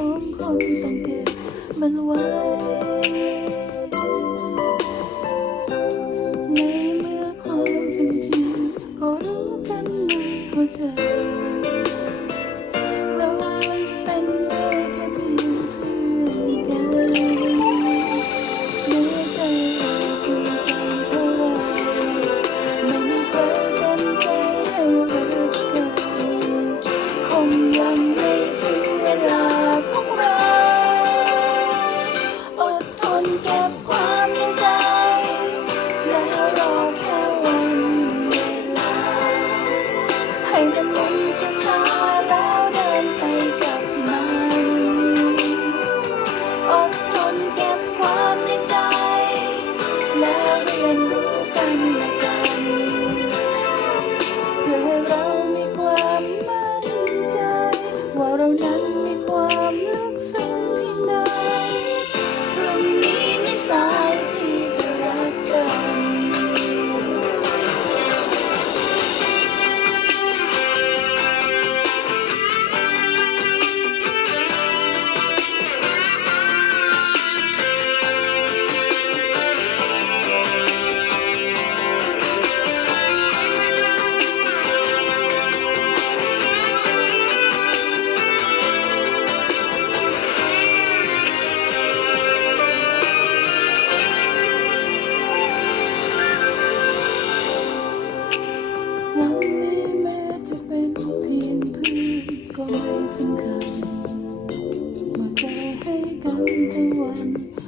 องคนต้องเก็บมันไว้ to touch. place and come. Một cái hay gắn one.